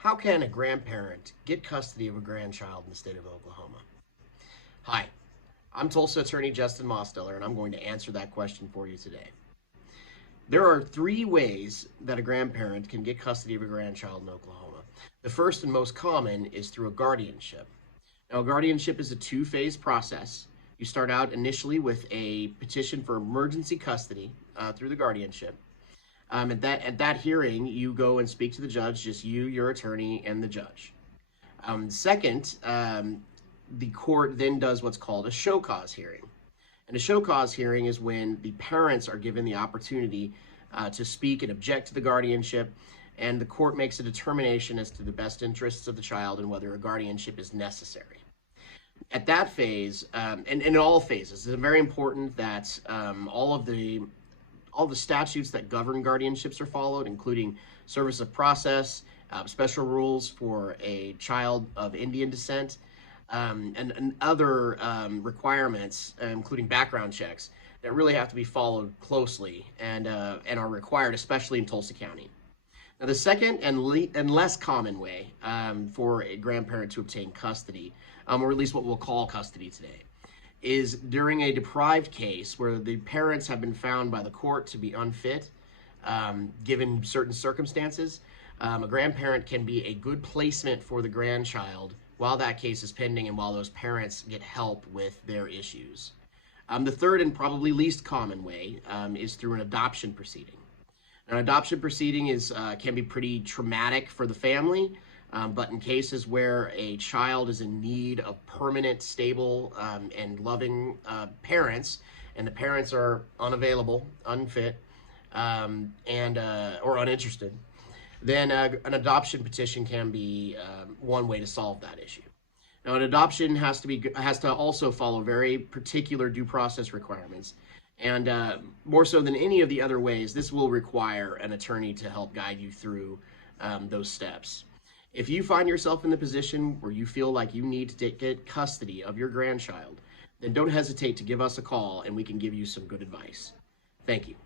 How can a grandparent get custody of a grandchild in the state of Oklahoma? Hi, I'm Tulsa attorney Justin Mosteller, and I'm going to answer that question for you today. There are three ways that a grandparent can get custody of a grandchild in Oklahoma. The first and most common is through a guardianship. Now, a guardianship is a two-phase process. You start out initially with a petition for emergency custody through the guardianship. At that hearing, you go and speak to the judge, just you, your attorney, and the judge. Second, the court then does what's called a show cause hearing. And a show cause hearing is when the parents are given the opportunity to speak and object to the guardianship, and the court makes a determination as to the best interests of the child and whether a guardianship is necessary. At that phase, and in all phases, it's very important that all the statutes that govern guardianships are followed, including service of process, special rules for a child of Indian descent, and other requirements, including background checks, that really have to be followed closely and are required, especially in Tulsa County. Now, the second and less common way for a grandparent to obtain custody, or at least what we'll call custody today, is during a deprived case where the parents have been found by the court to be unfit, given certain circumstances. A grandparent can be a good placement for the grandchild while that case is pending and while those parents get help with their issues. The third and probably least common way is through an adoption proceeding. An adoption proceeding can be pretty traumatic for the family, but in cases where a child is in need of permanent, stable, and loving parents, and the parents are unavailable, unfit, or uninterested, then an adoption petition can be one way to solve that issue. Now, an adoption has to also follow very particular due process requirements, and more so than any of the other ways, this will require an attorney to help guide you through those steps. If you find yourself in the position where you feel like you need to get custody of your grandchild, then don't hesitate to give us a call and we can give you some good advice. Thank you.